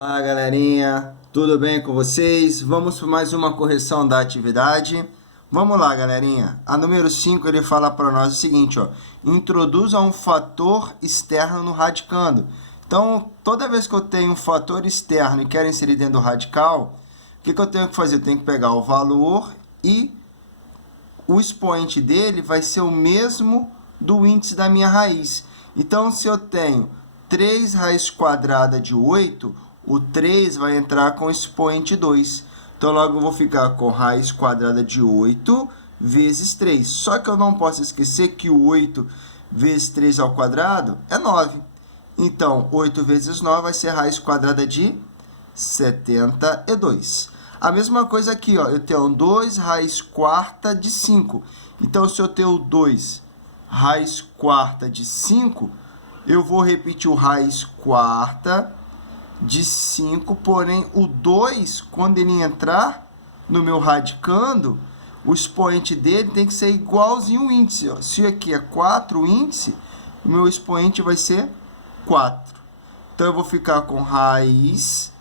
Olá, galerinha, tudo bem com vocês? Vamos para mais uma correção da atividade. Vamos lá, galerinha. A número 5 ele fala para nós o seguinte, ó: introduza um fator externo no radicando. Então, toda vez que eu tenho um fator externo e quero inserir dentro do radical, o que eu tenho que fazer? Eu tenho que pegar o valor e o expoente dele vai ser o mesmo do índice da minha raiz. Então, se eu tenho 3 raiz quadrada de 8, o 3 vai entrar com o expoente 2. Então, logo eu vou ficar com raiz quadrada de 8 vezes 3. Só que eu não posso esquecer que o 8 vezes 3 ao quadrado é 9. Então, 8 vezes 9 vai ser raiz quadrada de 72. A mesma coisa aqui, ó, eu tenho 2 raiz quarta de 5. Então, se eu tenho 2 raiz quarta de 5, eu vou repetir o raiz quarta de 5, porém o 2, quando ele entrar no meu radicando, o expoente dele tem que ser igualzinho ao índice. Ó. Se aqui é 4 o índice, o meu expoente vai ser 4. Então, eu vou ficar com raiz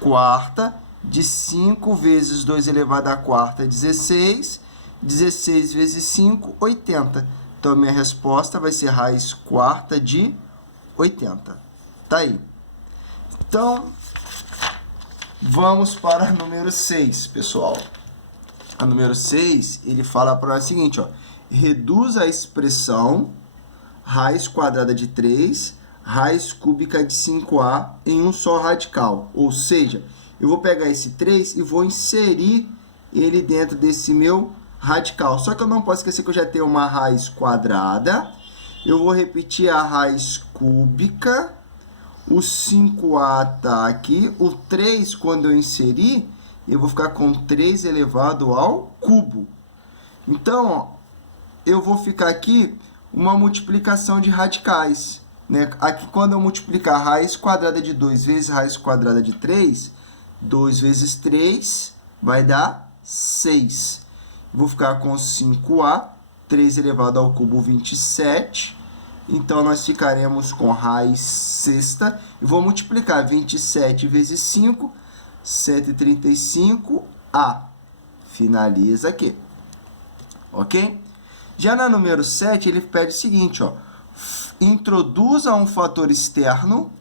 quarta de 5 vezes 2 elevado à quarta, 16. 16 vezes 5, 80. Então, a minha resposta vai ser raiz quarta de 80. Tá aí. Então, vamos para a número 6, pessoal. A número 6, ele fala para nós o seguinte, ó: reduz a expressão raiz quadrada de 3, raiz cúbica de 5a em um só radical. Ou seja, eu vou pegar esse 3 e vou inserir ele dentro desse meu radical. Só que eu não posso esquecer que eu já tenho uma raiz quadrada. Eu vou repetir a raiz cúbica. O 5a está aqui. O 3, quando eu inserir, eu vou ficar com 3 elevado ao cubo. Então, ó, eu vou ficar aqui uma multiplicação de radicais. Né? Aqui, quando eu multiplicar raiz quadrada de 2 vezes raiz quadrada de 3, 2 vezes 3 vai dar 6. Vou ficar com 5a, 3 elevado ao cubo, 27. Então, nós ficaremos com raiz sexta. E vou multiplicar 27 vezes 5, 135a. Finaliza aqui. Ok? Já na número 7, ele pede o seguinte, ó: introduza um fator externo,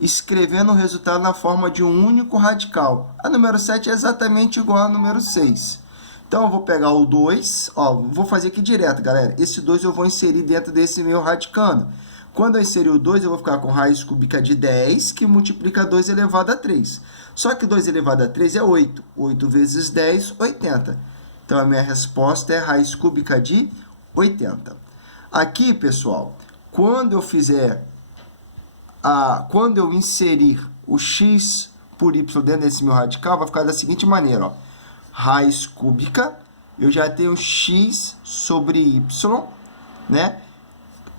escrevendo o resultado na forma de um único radical. A número 7 é exatamente igual à número 6. Então, eu vou pegar o 2, ó, vou fazer aqui direto, galera. Esse 2 eu vou inserir dentro desse meu radicando. Quando eu inserir o 2, eu vou ficar com raiz cúbica de 10, que multiplica 2 elevado a 3. Só que 2 elevado a 3 é 8. 8 vezes 10, 80. Então, a minha resposta é raiz cúbica de 80. Aqui, pessoal, quando eu inserir o x por y dentro desse meu radical, vai ficar da seguinte maneira, ó: raiz cúbica, eu já tenho x sobre y, né?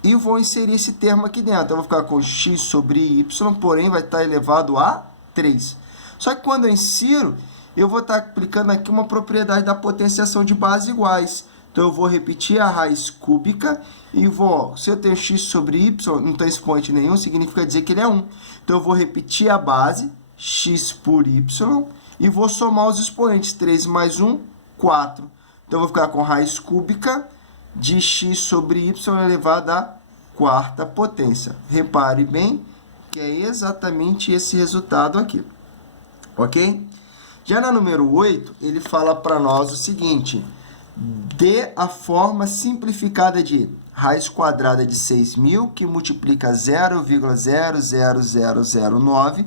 E vou inserir esse termo aqui dentro. Então, eu vou ficar com x sobre y, porém vai estar elevado a 3. Só que quando eu insiro, eu vou estar aplicando aqui uma propriedade da potenciação de bases iguais. Então, eu vou repetir a raiz cúbica e vou... Se eu tenho x sobre y, não tem expoente nenhum, significa dizer que ele é 1. Então, eu vou repetir a base, x por y, e vou somar os expoentes. 3 mais 1, 4. Então, eu vou ficar com raiz cúbica de x sobre y elevado à quarta potência. Repare bem que é exatamente esse resultado aqui. Ok? Já na número 8, ele fala para nós o seguinte: dê a forma simplificada de raiz quadrada de 6.000, que multiplica 0,00009,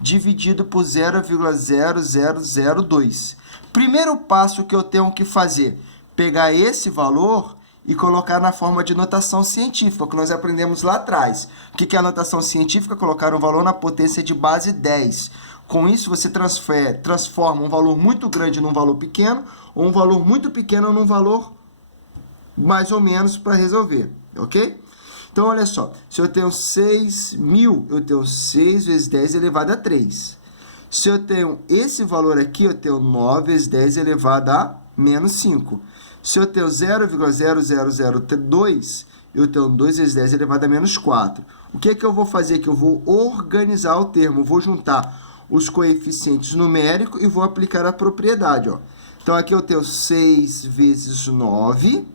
dividido por 0,0002. Primeiro passo que eu tenho que fazer, pegar esse valor e colocar na forma de notação científica, que nós aprendemos lá atrás. O que é a notação científica? Colocar um valor na potência de base 10. Com isso, você transforma um valor muito grande num valor pequeno, ou um valor muito pequeno num valor mais ou menos para resolver, ok? Então, olha só, se eu tenho 6.000, eu tenho 6 vezes 10 elevado a 3. Se eu tenho esse valor aqui, eu tenho 9 vezes 10 elevado a menos 5. Se eu tenho 0,0002, eu tenho 2 vezes 10 elevado a menos 4. O que é que eu vou fazer aqui? Eu vou organizar o termo, eu vou juntar os coeficientes numéricos e vou aplicar a propriedade, ó. Então, aqui eu tenho 6 vezes 9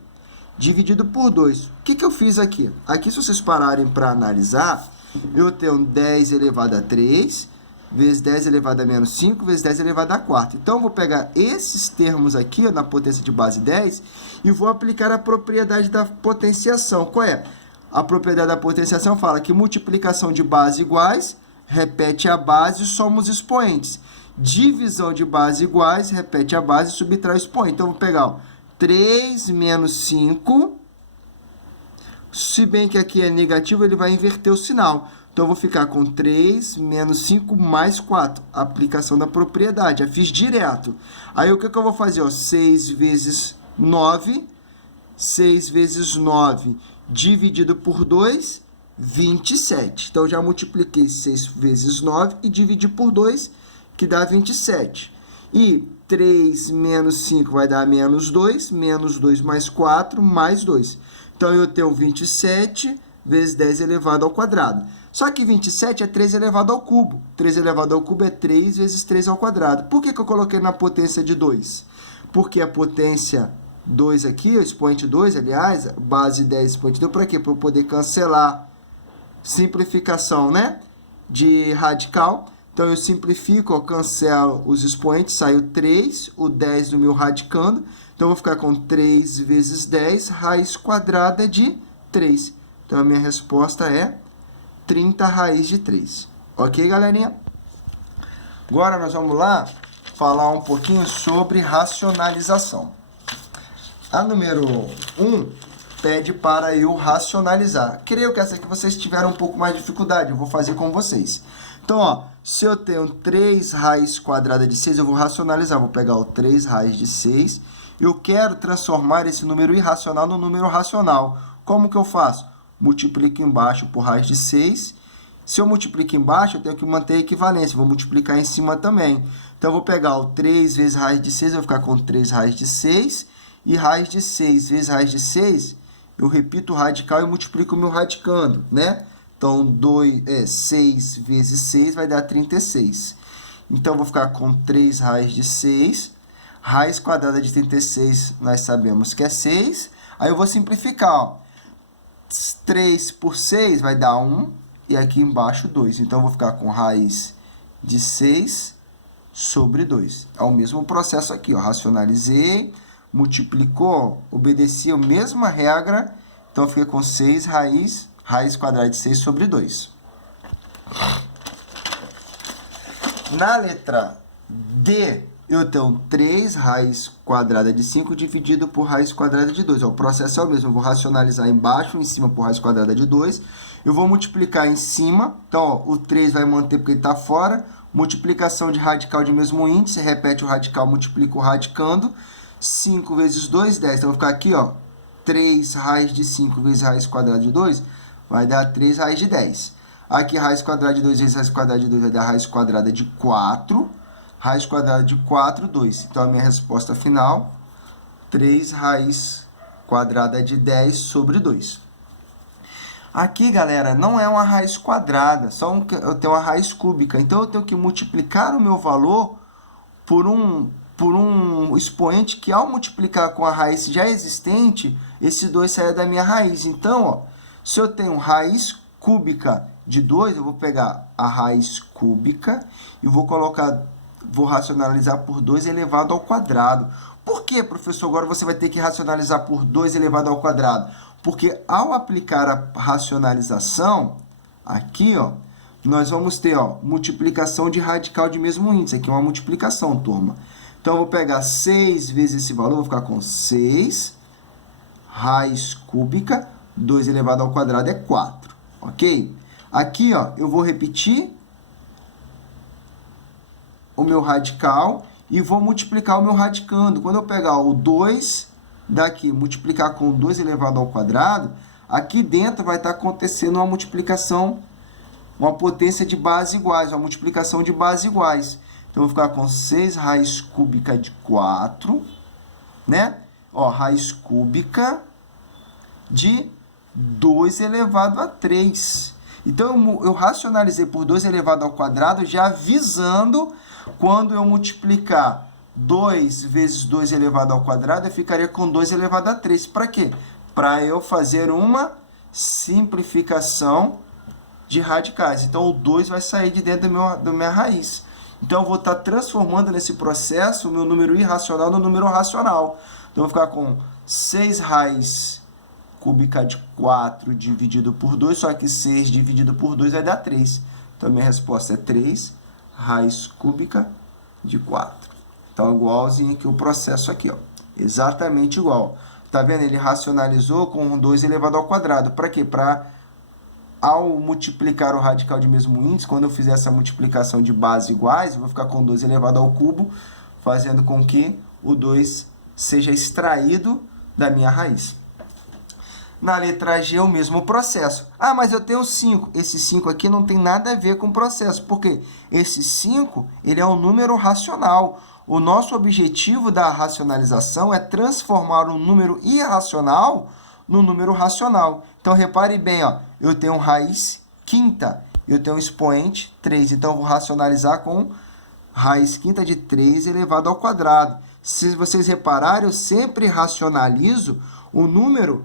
dividido por 2. O que eu fiz aqui? Aqui, se vocês pararem para analisar, eu tenho 10 elevado a 3, vezes 10 elevado a menos 5, vezes 10 elevado a 4. Então, eu vou pegar esses termos aqui, ó, na potência de base 10, e vou aplicar a propriedade da potenciação. Qual é? A propriedade da potenciação fala que multiplicação de base iguais, repete a base e soma os expoentes. Divisão de base iguais, repete a base e subtrai o expoente. Então, eu vou pegar, ó, 3 menos 5, se bem que aqui é negativo, ele vai inverter o sinal. Então, eu vou ficar com 3 menos 5 mais 4. Aplicação da propriedade, já fiz direto. Aí, o que eu vou fazer? Ó, 6 vezes 9, 6 vezes 9 dividido por 2, 27. Então, eu já multipliquei 6 vezes 9 e dividi por 2, que dá 27. E 3 menos 5 vai dar menos 2 mais 4, mais 2. Então, eu tenho 27 vezes 10 elevado ao quadrado. Só que 27 é 3 elevado ao cubo. 3 elevado ao cubo é 3 vezes 3 ao quadrado. Por que eu coloquei na potência de 2? Porque a potência 2 aqui, o expoente 2, aliás, base 10, expoente 2, para quê? Para eu poder cancelar. Simplificação, né? De radical. Então, eu simplifico, ó, cancelo os expoentes, saiu 3, o 10 do meu radicando. Então, eu vou ficar com 3 vezes 10, raiz quadrada de 3. Então, a minha resposta é 30 raiz de 3. Ok, galerinha? Agora, nós vamos lá falar um pouquinho sobre racionalização. A número 1 pede para eu racionalizar. Creio que essa aqui vocês tiveram um pouco mais de dificuldade, eu vou fazer com vocês. Então, ó, se eu tenho 3 raiz quadrada de 6, eu vou racionalizar. Vou pegar o 3 raiz de 6. Eu quero transformar esse número irracional no número racional. Como que eu faço? Multiplico embaixo por raiz de 6. Se eu multiplico embaixo, eu tenho que manter a equivalência. Vou multiplicar em cima também. Então, eu vou pegar o 3 vezes raiz de 6, eu vou ficar com 3 raiz de 6. E raiz de 6 vezes raiz de 6, eu repito o radical e multiplico o meu radicando, né? Então, 6 vezes 6 vai dar 36. Então, eu vou ficar com 3 raiz de 6. Raiz quadrada de 36, nós sabemos que é 6. Aí, eu vou simplificar, ó. 3 por 6 vai dar 1. E aqui embaixo, 2. Então, eu vou ficar com raiz de 6 sobre 2. É o mesmo processo aqui, ó. Racionalizei, multiplicou, obedeci a mesma regra. Então, eu fiquei com 6 raiz quadrada de 6 sobre 2. Na letra D, eu tenho 3 raiz quadrada de 5 dividido por raiz quadrada de 2. O processo é o mesmo. Eu vou racionalizar embaixo e em cima por raiz quadrada de 2. Eu vou multiplicar em cima. Então, ó, o 3 vai manter porque ele está fora. Multiplicação de radical de mesmo índice. Repete o radical, multiplica o radicando. 5 vezes 2, 10. Então, eu vou ficar aqui, ó. 3 raiz de 5 vezes raiz quadrada de 2 vai dar 3 raiz de 10. Aqui, raiz quadrada de 2 vezes raiz quadrada de 2 vai dar raiz quadrada de 4. Raiz quadrada de 4, 2. Então, a minha resposta final, 3 raiz quadrada de 10 sobre 2. Aqui, galera, não é uma raiz quadrada, eu tenho uma raiz cúbica. Então, eu tenho que multiplicar o meu valor por um expoente que, ao multiplicar com a raiz já existente, esse 2 sai da minha raiz. Então, ó, se eu tenho raiz cúbica de 2, eu vou pegar a raiz cúbica e vou racionalizar por 2 elevado ao quadrado. Por que, professor, agora você vai ter que racionalizar por 2 elevado ao quadrado? Porque ao aplicar a racionalização, aqui, ó, nós vamos ter, ó, multiplicação de radical de mesmo índice. Aqui é uma multiplicação, turma. Então, eu vou pegar 6 vezes esse valor, vou ficar com 6 raiz cúbica, 2 elevado ao quadrado é 4, ok? Aqui, ó, eu vou repetir o meu radical e vou multiplicar o meu radicando. Quando eu pegar o 2 daqui, multiplicar com 2 elevado ao quadrado, aqui dentro vai estar acontecendo uma multiplicação, uma potência de bases iguais, uma multiplicação de bases iguais. Então, eu vou ficar com 6 raiz cúbica de 4, né? Ó, raiz cúbica de 2 elevado a 3. Então, eu racionalizei por 2 elevado ao quadrado, já visando quando eu multiplicar 2 vezes 2 elevado ao quadrado, eu ficaria com 2 elevado a 3. Para quê? Para eu fazer uma simplificação de radicais. Então, o 2 vai sair de dentro da minha raiz. Então, eu vou estar transformando nesse processo o meu número irracional no número racional. Então, eu vou ficar com 6 raiz cúbica de 4 dividido por 2, só que 6 dividido por 2 vai dar 3. Então, minha resposta é 3 raiz cúbica de 4. Então, igualzinho aqui o processo aqui, ó. Exatamente igual. Tá vendo? Ele racionalizou com 2 elevado ao quadrado. Para quê? Para, ao multiplicar o radical de mesmo índice, quando eu fizer essa multiplicação de bases iguais, eu vou ficar com 2 elevado ao cubo, fazendo com que o 2 seja extraído da minha raiz. Na letra G, o mesmo processo. Ah, mas eu tenho 5. Esse 5 aqui não tem nada a ver com o processo. Por quê? Esse 5, ele é um número racional. O nosso objetivo da racionalização é transformar um número irracional no número racional. Então, repare bem, ó, eu tenho raiz quinta, eu tenho expoente 3. Então, eu vou racionalizar com raiz quinta de 3 elevado ao quadrado. Se vocês repararem, eu sempre racionalizo o número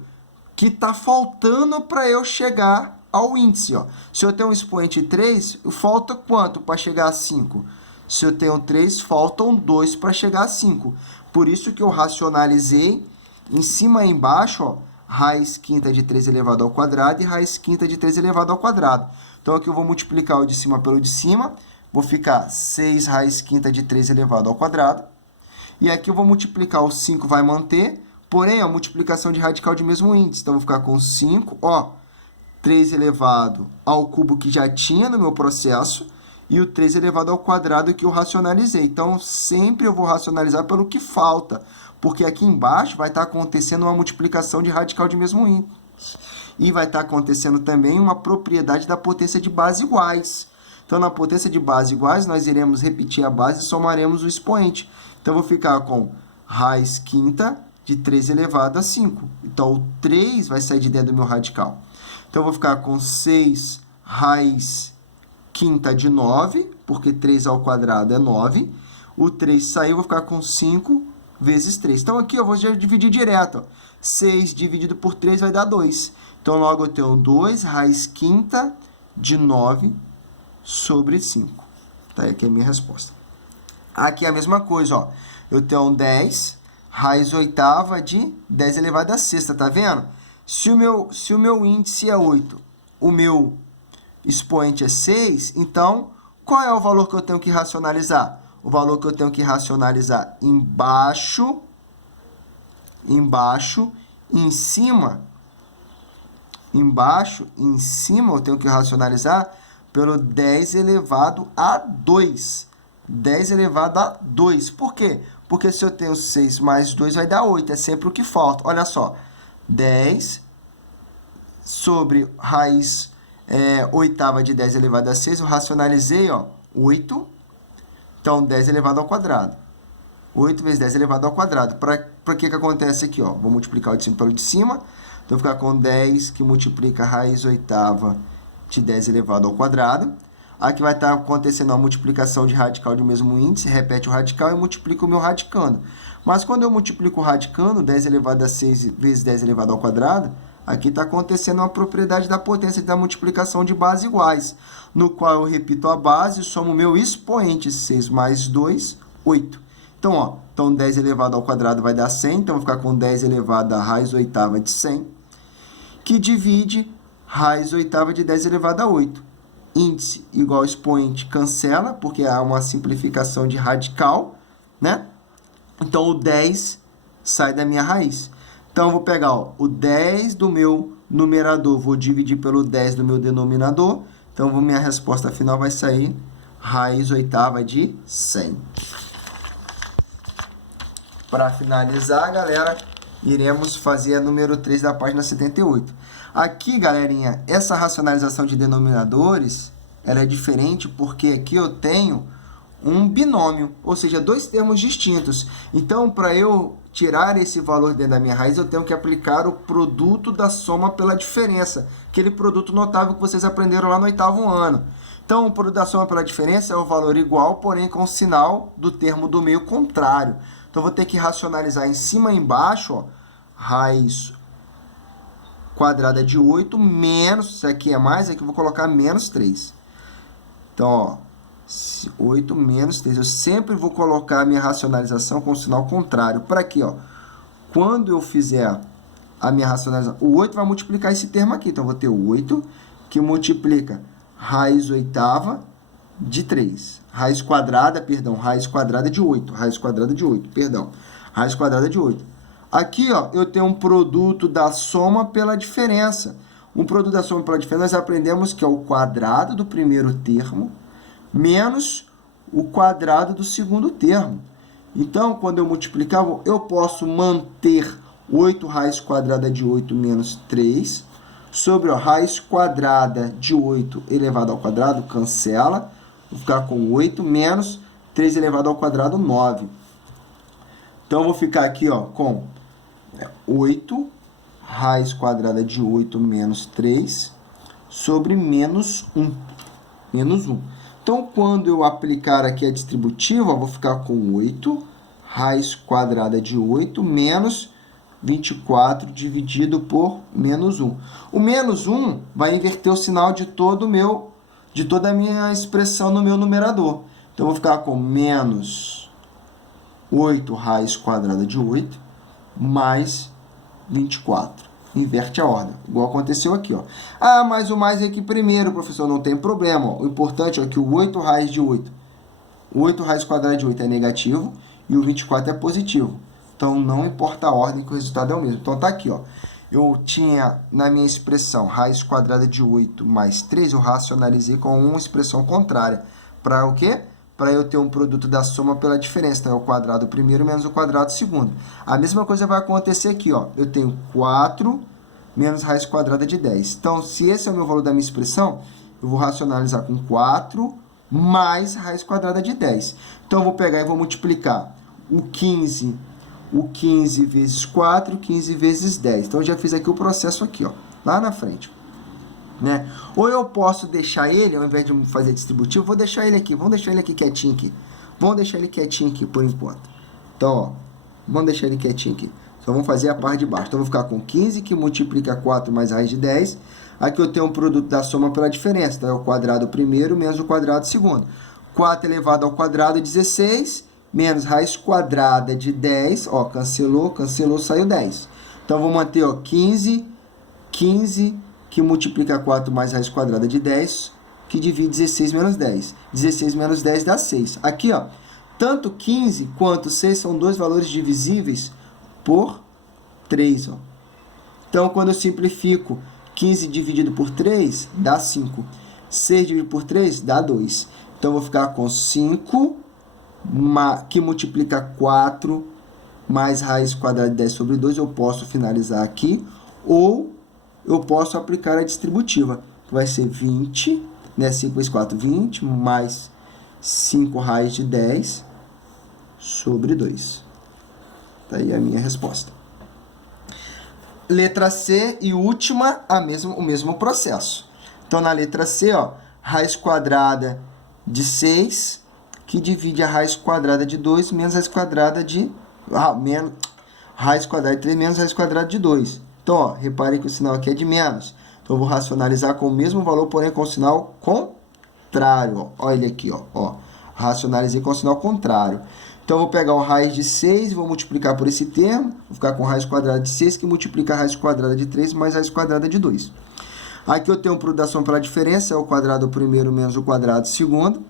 que está faltando para eu chegar ao índice. Ó. Se eu tenho um expoente 3, falta quanto para chegar a 5? Se eu tenho 3, faltam 2 para chegar a 5. Por isso que eu racionalizei em cima e embaixo, ó, raiz quinta de 3 elevado ao quadrado e raiz quinta de 3 elevado ao quadrado. Então, aqui eu vou multiplicar o de cima pelo de cima. Vou ficar 6 raiz quinta de 3 elevado ao quadrado. E aqui eu vou multiplicar o 5, vai manter. Porém, a multiplicação de radical de mesmo índice. Então, eu vou ficar com 5, ó, 3 elevado ao cubo que já tinha no meu processo e o 3 elevado ao quadrado que eu racionalizei. Então, sempre eu vou racionalizar pelo que falta, porque aqui embaixo vai estar acontecendo uma multiplicação de radical de mesmo índice. E vai estar acontecendo também uma propriedade da potência de base iguais. Então, na potência de base iguais, nós iremos repetir a base e somaremos o expoente. Então, eu vou ficar com raiz quinta de 3 elevado a 5. Então, o 3 vai sair de dentro do meu radical. Então, eu vou ficar com 6 raiz quinta de 9, porque 3 ao quadrado é 9. O 3 saiu, eu vou ficar com 5 vezes 3. Então, aqui eu vou já dividir direto. Ó. 6 dividido por 3 vai dar 2. Então, logo eu tenho 2 raiz quinta de 9 sobre 5. Tá? Aqui é a minha resposta. Aqui é a mesma coisa. Ó. Eu tenho 10 raiz oitava de 10 elevado a sexta. Tá vendo? Se o meu índice é 8, o meu expoente é 6, então, qual é o valor que eu tenho que racionalizar? O valor que eu tenho que racionalizar embaixo, em cima, eu tenho que racionalizar pelo 10 elevado a 2. 10 elevado a 2. Por quê? Porque se eu tenho 6 mais 2 vai dar 8. É sempre o que falta. Olha só. 10 sobre raiz oitava de 10 elevado a 6, eu racionalizei, ó, 8. Então, 10 elevado ao quadrado. 8 vezes 10 elevado ao quadrado. Para que acontece aqui? Ó? Vou multiplicar o de cima pelo de cima. Então, eu vou ficar com 10 que multiplica a raiz oitava de 10 elevado ao quadrado. Aqui vai estar acontecendo a multiplicação de radical de mesmo índice. Repete o radical e multiplica o meu radicando. Mas quando eu multiplico o radicando, 10 elevado a 6 vezes 10 elevado ao quadrado, aqui está acontecendo uma propriedade da potência da multiplicação de bases iguais, no qual eu repito a base e somo o meu expoente, 6 mais 2, 8. Então, ó, então 10 elevado ao quadrado vai dar 100, então eu vou ficar com 10 elevado a raiz oitava de 100, que divide raiz oitava de 10 elevado a 8. Índice igual expoente cancela, porque há uma simplificação de radical, né? Então, o 10 sai da minha raiz. Então, eu vou pegar ó, o 10 do meu numerador, vou dividir pelo 10 do meu denominador. Então, minha resposta final vai sair raiz oitava de 100. Para finalizar, galera, iremos fazer a número 3 da página 78. Aqui, galerinha, essa racionalização de denominadores, ela é diferente porque aqui eu tenho um binômio, ou seja, dois termos distintos. Então, para eu tirar esse valor dentro da minha raiz, eu tenho que aplicar o produto da soma pela diferença. Aquele produto notável que vocês aprenderam lá no 8º ano. Então, o produto da soma pela diferença é o valor igual, porém com o sinal do termo do meio contrário. Então, eu vou ter que racionalizar em cima e embaixo, ó, raiz quadrada de 8 menos, isso aqui é mais, aqui eu vou colocar menos 3. Então, ó, 8 menos 3. Eu sempre vou colocar a minha racionalização com o sinal contrário. Para quê? Ó? Quando eu fizer a minha racionalização, o 8 vai multiplicar esse termo aqui. Então, eu vou ter o 8 que multiplica raiz oitava de 3. Raiz quadrada de 8. Raiz quadrada de 8, perdão. Raiz quadrada de 8. Aqui, ó, eu tenho um produto da soma pela diferença. Um produto da soma pela diferença, nós aprendemos que é o quadrado do primeiro termo menos o quadrado do segundo termo. Então, quando eu multiplicar, eu posso manter 8 raiz quadrada de 8 menos 3 sobre a raiz quadrada de 8 elevado ao quadrado, cancela, vou ficar com 8 menos 3 elevado ao quadrado, 9. Então, eu vou ficar aqui, ó, com 8 raiz quadrada de 8 menos 3 sobre menos 1. Menos 1. Então, quando eu aplicar aqui a distributiva, eu vou ficar com 8 raiz quadrada de 8 menos 24 dividido por menos 1. O menos 1 vai inverter o sinal de toda a minha expressão no meu numerador. Então, eu vou ficar com menos 8 raiz quadrada de 8 mais 24. Inverte a ordem, igual aconteceu aqui, ó. Ah, mas o mais é aqui primeiro, professor, não tem problema, ó. O importante é que o 8 raiz de 8, o 8 raiz quadrada de 8 é negativo e o 24 é positivo. Então, não importa a ordem que o resultado é o mesmo. Então, tá aqui, ó. Eu tinha, na minha expressão, raiz quadrada de 8 mais 3, eu racionalizei com uma expressão contrária. Para o quê? Para eu ter um produto da soma pela diferença. Então, é o quadrado primeiro menos o quadrado segundo. A mesma coisa vai acontecer aqui, ó. Eu tenho 4 menos raiz quadrada de 10. Então, se esse é o meu valor da minha expressão, eu vou racionalizar com 4 mais raiz quadrada de 10. Então, eu vou pegar e vou multiplicar o 15 vezes 4, 15 vezes 10. Então, eu já fiz aqui o processo aqui, ó, lá na frente. Né? Ou eu posso deixar ele, ao invés de fazer distributivo, vou deixar ele aqui. Vamos deixar ele aqui quietinho aqui. Vamos deixar ele quietinho aqui por enquanto. Então, ó, vamos deixar ele quietinho aqui. Só vamos fazer a parte de baixo. Então, eu vou ficar com 15, que multiplica 4 mais raiz de 10. Aqui eu tenho um produto da soma pela diferença. Então, é o quadrado primeiro menos o quadrado segundo. 4 elevado ao quadrado, 16, menos raiz quadrada de 10. Ó, cancelou, saiu 10. Então, eu vou manter, ó, 15, que multiplica 4 mais raiz quadrada de 10, que divide 16 menos 10. 16 menos 10 dá 6. Aqui, ó, tanto 15 quanto 6 são dois valores divisíveis por 3. Ó. Então, quando eu simplifico 15 dividido por 3, dá 5. 6 dividido por 3, dá 2. Então, eu vou ficar com 5, que multiplica 4 mais raiz quadrada de 10 sobre 2. Eu posso finalizar aqui, ou eu posso aplicar a distributiva, que vai ser 20, né? 5 vezes 4, 20, mais 5 raiz de 10 sobre 2. Tá aí a minha resposta. Letra C e última, o mesmo processo. Então, na letra C, ó, raiz quadrada de 6, que divide a raiz quadrada de 2 menos a raiz quadrada de... raiz quadrada de 3 menos a raiz quadrada de 2. Então, ó, reparem que o sinal aqui é de menos. Então, eu vou racionalizar com o mesmo valor, porém com o sinal contrário. Ó. Olha ele aqui, ó. Racionalizei com o sinal contrário. Então, eu vou pegar o raiz de 6 e vou multiplicar por esse termo. Vou ficar com raiz quadrada de 6, que multiplica a raiz quadrada de 3 mais a raiz quadrada de 2. Aqui eu tenho um produto da soma pela diferença, é o quadrado primeiro menos o quadrado segundo.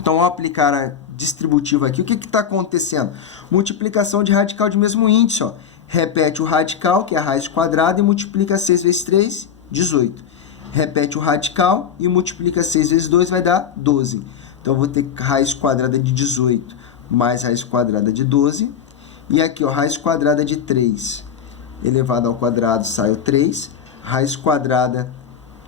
Então, ao aplicar a distributiva aqui, o que está acontecendo? Multiplicação de radical de mesmo índice, ó. Repete o radical, que é a raiz quadrada, e multiplica 6 vezes 3, 18. Repete o radical e multiplica 6 vezes 2, vai dar 12. Então, eu vou ter raiz quadrada de 18 mais raiz quadrada de 12. E aqui, ó, raiz quadrada de 3 elevado ao quadrado, saiu 3. Raiz quadrada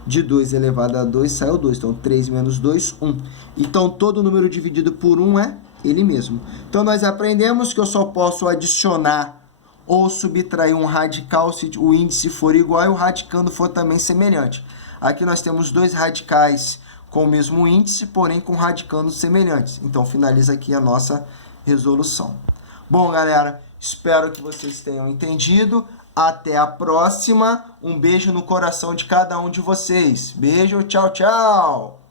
de 2 elevado a 2, saiu 2. Então, 3 menos 2, 1. Então, todo número dividido por 1 é ele mesmo. Então, nós aprendemos que eu só posso adicionar ou subtrair um radical se o índice for igual e o radicando for também semelhante. Aqui nós temos dois radicais com o mesmo índice, porém com radicandos semelhantes. Então, finaliza aqui a nossa resolução. Bom, galera, espero que vocês tenham entendido. Até a próxima. Um beijo no coração de cada um de vocês. Beijo, tchau, tchau!